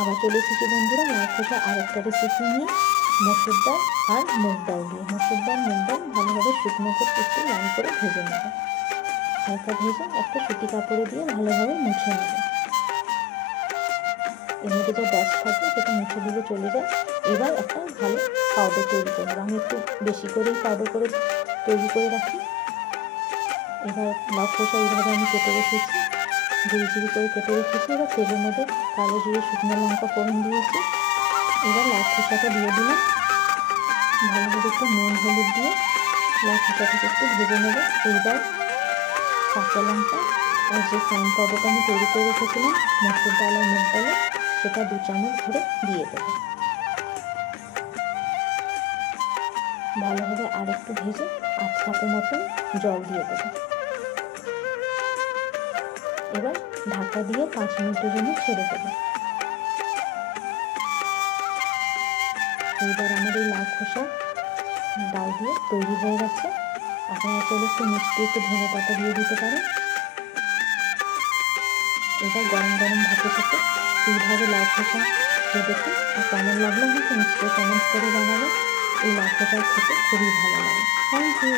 আবার চলে এসেছি বন্ধুরা লাউ খোসা আরেকটা রেসিপি নিয়ে, মসুর ডাল আর মুগ ডাল দিয়ে। মসুর ডাল মুগ ডাল ভালোভাবে শুকনো করে একটু লাল করে ভেজে নেবে, হালকা ভেজে একটা সুতি কাপড়ে দিয়ে ভালোভাবে মুছে নেবে। এর মধ্যে যা ডাস্ট থাকবে সেটা মুছে দিলে চলে যায়। এবার একটা ভালো পাউডার তৈরি করে নেবো। আমি একটু বেশি করেই পাউডার করে তৈরি করে রাখি। এবার লাউ খোসা এইভাবে আমি কেটে রেখেছি, ঝিরি ঝিরি করে কেটে রেখেছি। এবার তেলের মধ্যে কালো জিরে শুকনো লঙ্কা ফোড়ন দিয়েছি। এবার লাউ খোসাটা দিয়ে দিলাম, ভালোভাবে একটু নুন হলুদ দিয়ে লাউ খোসাটাকে একটু ভেজে নেবে। এইবার কাঁচা লঙ্কা আর যে ফাইন পাউডারটা আমি তৈরি করে রেখেছিলাম মসুর ডাল আর মুগ ডালে, সেটা 2 চামচ ধরে দিয়ে দেবো। ভালোভাবে আর একটু ভেজে 8 কাপের মতন জল দিয়ে দেবো। এবার ঢাকা দিয়ে 5 মিনিটের জন্য ছেড়ে দেবো। এইবার আমার এই লাউ খোসা ডাল দিয়ে তৈরি হয়ে গেছে। আপনারা চাইলে একটু মিষ্টি একটু ধনে পাতা দিয়ে দিতে পারেন। এবার গরম গরম ভাতের সাথে এইভাবে লাউ খোসা খেয়ে দেখুন, আর কেমন লাগলো আমাকে নিশ্চয়ই কমেন্টস করে জানাবেন। এই লাউ খোসা খেতে খুবই ভালো লাগে। Thank you.